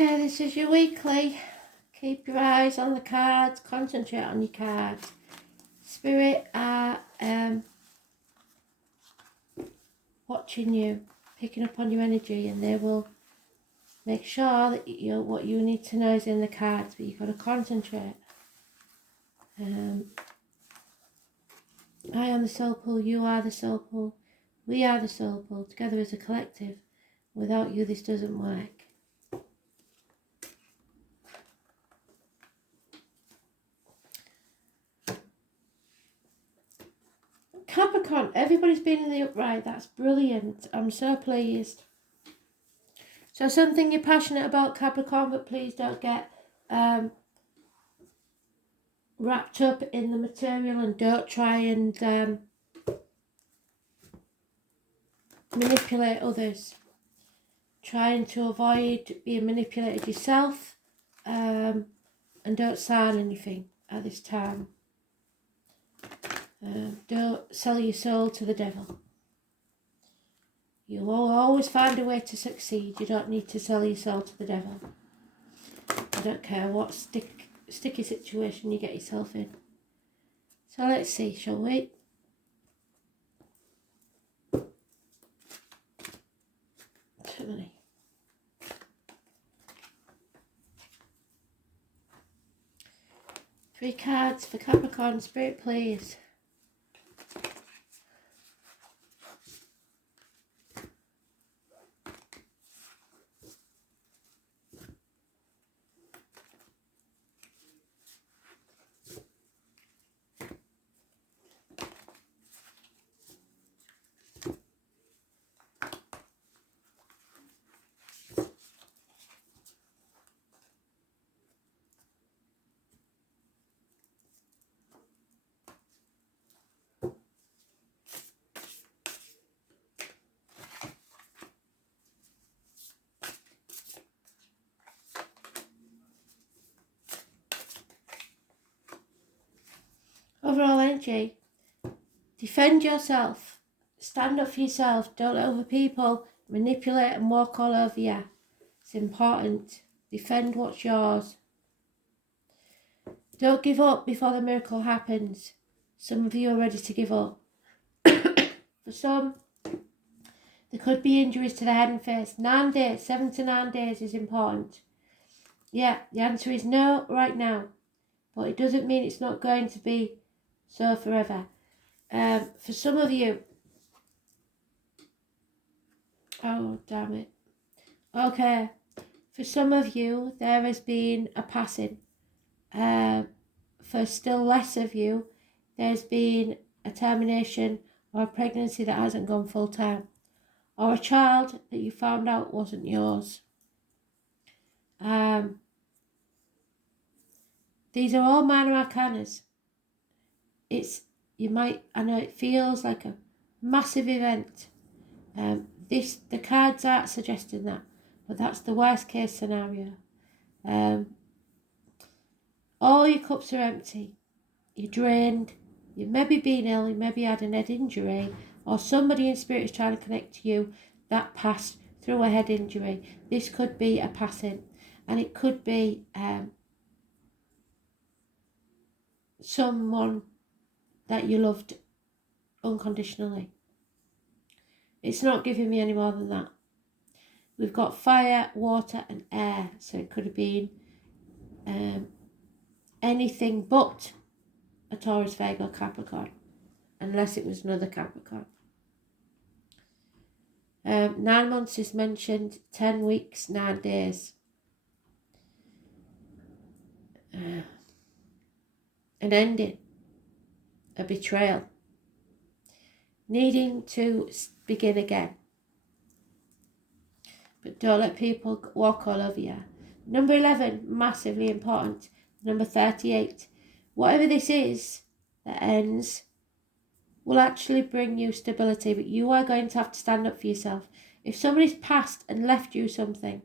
Okay, this is your weekly. Keep your eyes on the cards, concentrate on your cards. Spirit are watching you, picking up on your energy, and they will make sure that what you need to know is in the cards, but you've got to concentrate. I am the soul pool, you are the soul pool, we are the soul pool, together as a collective. Without you, this doesn't work. Capricorn, everybody's been in the upright. That's brilliant. I'm so pleased. So something you're passionate about, Capricorn, but please don't get wrapped up in the material and don't try and manipulate others. Trying to avoid being manipulated yourself, and don't sign anything at this time. Don't sell your soul to the devil. You will always find a way to succeed. You don't need to sell your soul to the devil. I don't care what sticky situation you get yourself in. So let's see, shall we? Too many. Three cards for Capricorn. Spirit, please. Overall energy, defend yourself, stand up for yourself, don't let other people manipulate and walk all over you. It's important. Defend what's yours. Don't give up before the miracle happens. Some of you are ready to give up. For some, there could be injuries to the head and face. 9 days, 7 to 9 days is important. Yeah, the answer is no right now, but it doesn't mean it's not going to be so forever. For some of you, oh damn it. Okay, for some of you, there has been a passing. For still less of you, there's been a termination or a pregnancy that hasn't gone full time, or a child that you found out wasn't yours. These are all minor arcanas. I know it feels like a massive event. The cards aren't suggesting that, but that's the worst case scenario. All your cups are empty. You're drained. You've maybe been ill. You maybe had a head injury, or somebody in spirit is trying to connect to you that passed through a head injury. This could be a passing, and it could be someone that you loved unconditionally. It's not giving me any more than that. We've got fire, water and air, so it could have been anything but a Taurus, Virgo, Capricorn, unless it was another Capricorn. 9 months is mentioned, 10 weeks, 9 days. An ending, a betrayal, needing to begin again. But don't let people walk all over you. Number 11, massively important. Number 38, whatever this is that ends will actually bring you stability, but you are going to have to stand up for yourself. If somebody's passed and left you something,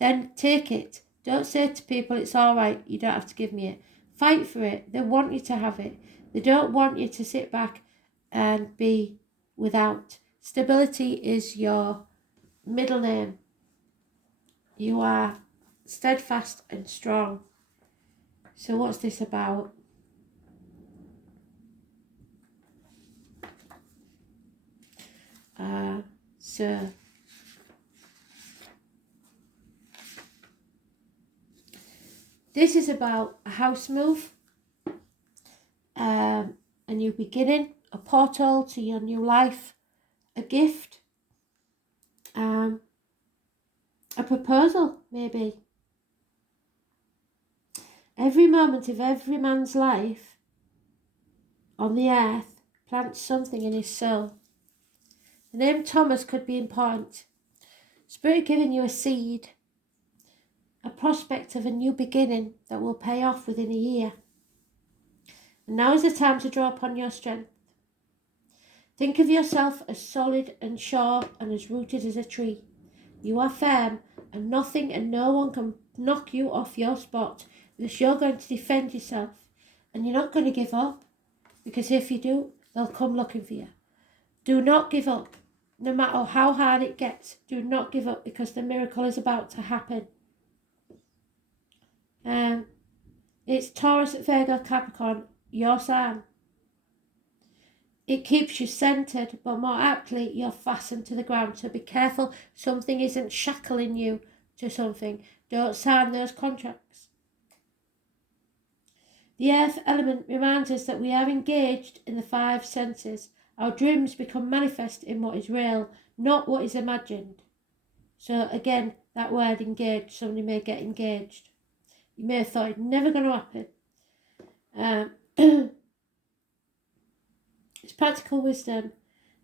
then take it. Don't say to people, it's all right, you don't have to give me it. Fight for it. They want you to have it. They don't want you to sit back and be without. Stability is your middle name. You are steadfast and strong. So what's this about? So this is about a house move, a new beginning, a portal to your new life, a gift, a proposal maybe. Every moment of every man's life on the earth plants something in his soul. The name Thomas could be important. Spirit giving you a seed, a prospect of a new beginning that will pay off within a year. And now is the time to draw upon your strength. Think of yourself as solid and sure and as rooted as a tree. You are firm, and nothing and no one can knock you off your spot, because you're going to defend yourself, and you're not going to give up, because if you do, they'll come looking for you. Do not give up. No matter how hard it gets, do not give up, because the miracle is about to happen. It's Taurus, Virgo, Capricorn, your sign. It keeps you centered, but more aptly, you're fastened to the ground. So be careful something isn't shackling you to something. Don't sign those contracts. The earth element reminds us that we are engaged in the five senses. Our dreams become manifest in what is real, not what is imagined. So again, that word engaged, somebody may get engaged. You may have thought it's never going to happen. It's practical wisdom.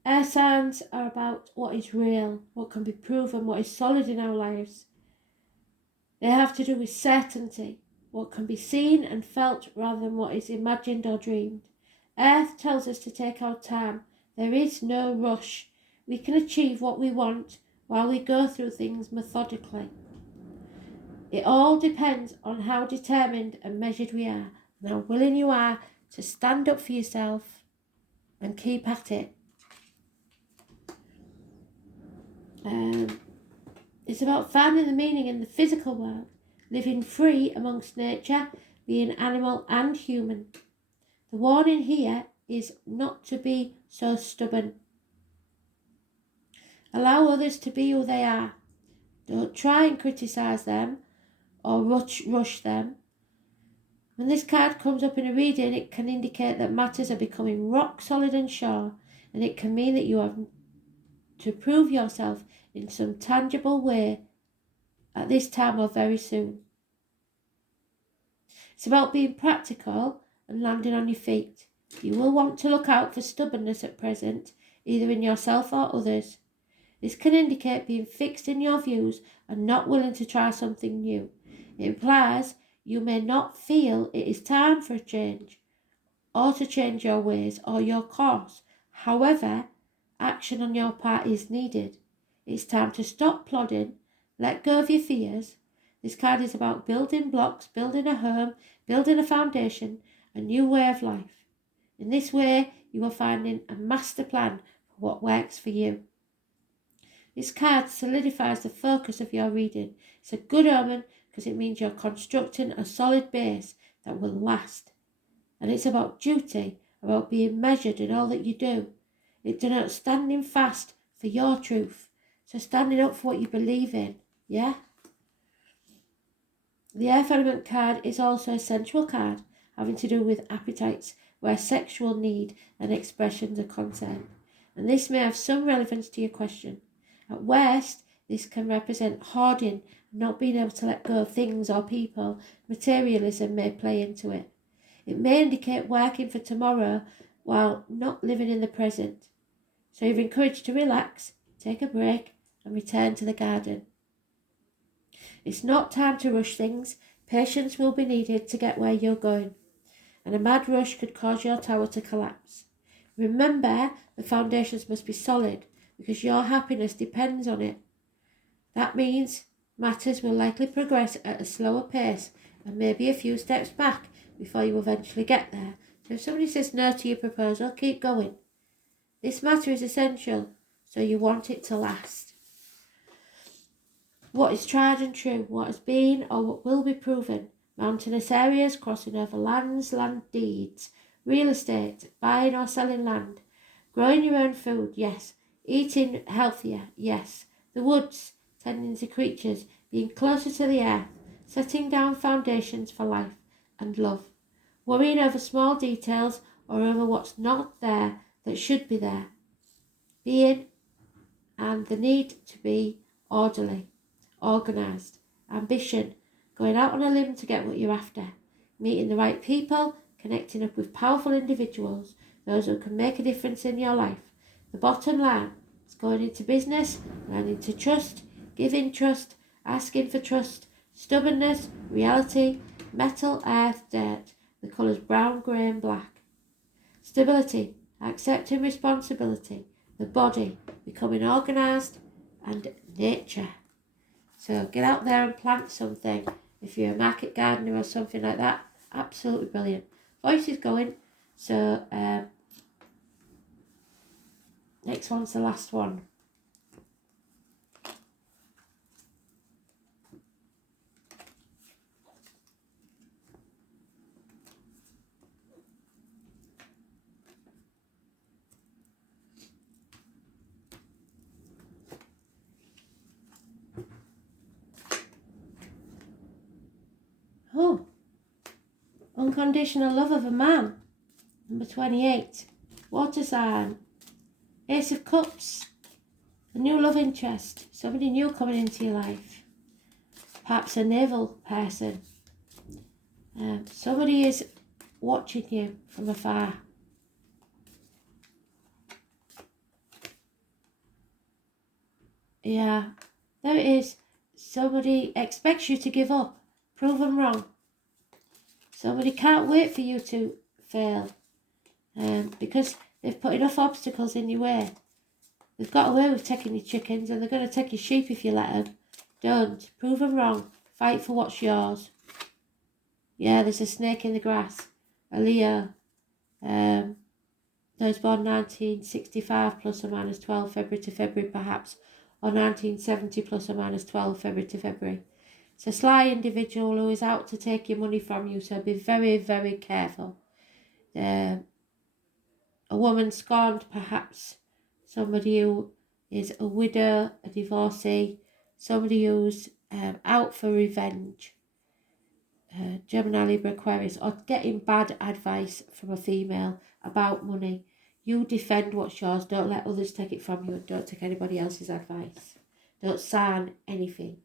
Air signs are about what is real, what can be proven, what is solid in our lives. They have to do with certainty, what can be seen and felt rather than what is imagined or dreamed. Earth tells us to take our time. There is no rush. We can achieve what we want while we go through things methodically. It all depends on how determined and measured we are, and how willing you are to stand up for yourself and keep at it. It's about finding the meaning in the physical world, living free amongst nature, being animal and human. The warning here is not to be so stubborn. Allow others to be who they are. Don't try and criticise them or rush them. When this card comes up in a reading, it can indicate that matters are becoming rock solid and sure, and it can mean that you have to prove yourself in some tangible way at this time or very soon. It's about being practical and landing on your feet. You will want to look out for stubbornness at present, either in yourself or others. This can indicate being fixed in your views and not willing to try something new. It implies you may not feel it is time for a change, or to change your ways or your course. However, action on your part is needed. It's time to stop plodding, let go of your fears. This card is about building blocks, building a home, building a foundation, a new way of life. In this way, you are finding a master plan for what works for you. This card solidifies the focus of your reading. It's a good omen because it means you're constructing a solid base that will last. And it's about duty, about being measured in all that you do. It denotes standing fast for your truth. So standing up for what you believe in, yeah? The Earth Element card is also a sensual card, having to do with appetites, where sexual need and expressions are concerned. And this may have some relevance to your question. At worst, this can represent hoarding, not being able to let go of things or people. Materialism may play into it. It may indicate working for tomorrow while not living in the present. So you're encouraged to relax, take a break, and return to the garden. It's not time to rush things. Patience will be needed to get where you're going, and a mad rush could cause your tower to collapse. Remember, the foundations must be solid because your happiness depends on it. That means matters will likely progress at a slower pace and maybe a few steps back before you eventually get there. So if somebody says no to your proposal, keep going. This matter is essential, so you want it to last. what is tried and true, what has been or what will be proven, mountainous areas, crossing over lands, land deeds, real estate, buying or selling land, growing your own food, yes, eating healthier, yes, the woods, tending to creatures, being closer to the earth, setting down foundations for life and love, worrying over small details or over what's not there that should be there, being and the need to be orderly, organised, ambition, going out on a limb to get what you're after, meeting the right people, connecting up with powerful individuals, those who can make a difference in your life. The bottom line is going into business, learning to trust, giving trust, asking for trust, stubbornness, reality, metal, earth, dirt, the colours brown, grey and black. Stability, accepting responsibility, the body, becoming organised, and nature. So get out there and plant something. If you're a market gardener or something like that, absolutely brilliant. Voice is going. So next one's the last one. Oh, unconditional love of a man. Number 28. Water sign. Ace of Cups. A new love interest. Somebody new coming into your life. Perhaps a naval person. Somebody is watching you from afar. Yeah, there it is. Somebody expects you to give up. Prove them wrong. Somebody can't wait for you to fail. Because they've put enough obstacles in your way. They've got away with taking your chickens and they're going to take your sheep if you let them. Don't. Prove them wrong. Fight for what's yours. Yeah, there's a snake in the grass. A Leo. Those born 1965 plus or minus 12 February to February perhaps. Or 1970 plus or minus 12 February to February. It's a sly individual who is out to take your money from you, so be very, very careful. A woman scorned, perhaps. Somebody who is a widow, a divorcee, somebody who's out for revenge. Gemini, Libra, Aquarius, or getting bad advice from a female about money. You defend what's yours. Don't let others take it from you, and don't take anybody else's advice. Don't sign anything.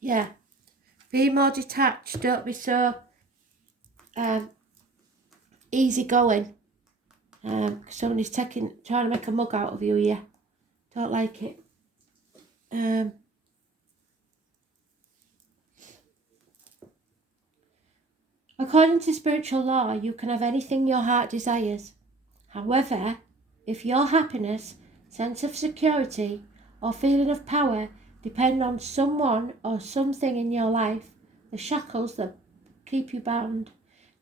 Yeah, be more detached. Don't be so easygoing. Somebody's trying to make a mug out of you. Yeah, don't like it. According to spiritual law, you can have anything your heart desires. However, if your happiness, sense of security, or feeling of power depend on someone or something in your life, the shackles that keep you bound,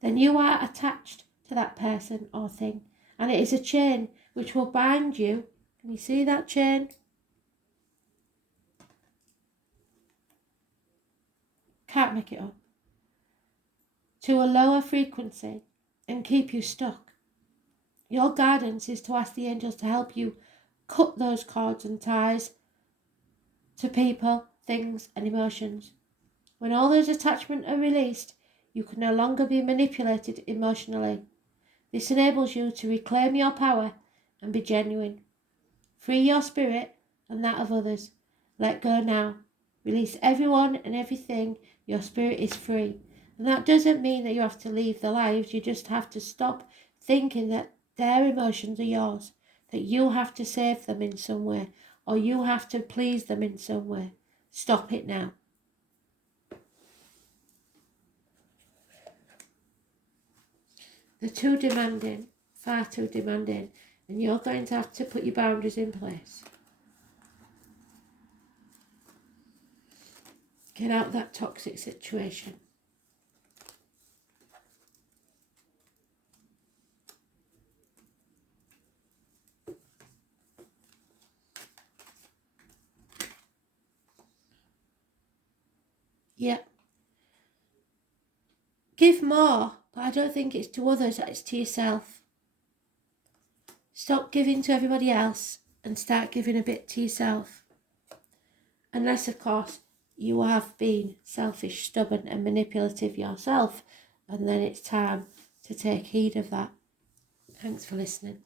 then you are attached to that person or thing, and it is a chain which will bind you. Can you see that chain? Can't make it up. To a lower frequency and keep you stuck. Your guidance is to ask the angels to help you cut those cords and ties to people, things, and emotions. When all those attachments are released, you can no longer be manipulated emotionally. This enables you to reclaim your power and be genuine. Free your spirit and that of others. Let go now. Release everyone and everything. Your spirit is free. And that doesn't mean that you have to leave their lives. You just have to stop thinking that their emotions are yours, that you have to save them in some way, or you have to please them in some way. Stop it now. They're too demanding, far too demanding, and you're going to have to put your boundaries in place. Get out of that toxic situation. Yeah. Give more, but I don't think it's to others, it's to yourself. Stop giving to everybody else and start giving a bit to yourself. Unless, of course, you have been selfish, stubborn and manipulative yourself, and then it's time to take heed of that. Thanks for listening.